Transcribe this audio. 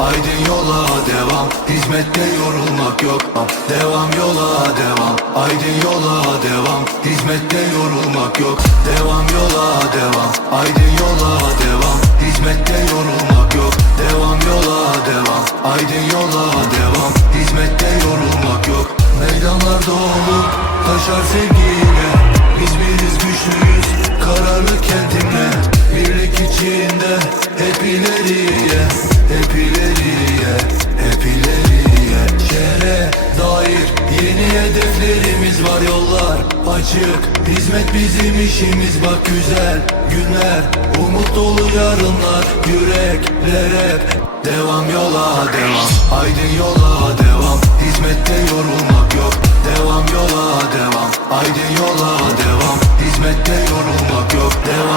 Aydın yola devam Hizmette yorulmak yok. Devam yola devam Aydın yola devam Hizmette yorulmak yok. Devam yola devam Aydın yola devam Hizmette yorulmak yok. Devam yola devam Aydın yola devam Hizmette yorulmak yok. Meydanlar dolu Taşar sevgiyle. Biz biriz güçlüyüz Kararlı kendimle Birlik içinde Hep ileriye hep ileriye Hep ileriye Şehre dair yeni hedeflerimiz var yollar açık. Hizmet bizim işimiz bak güzel günler. Umut dolu yarınlar yürekler hep Devam yola devam. Aydın yola devam Hizmette yorulmak yok. Devam yola devam. Aydın yola devam Hizmette yorulmak yok. Devam.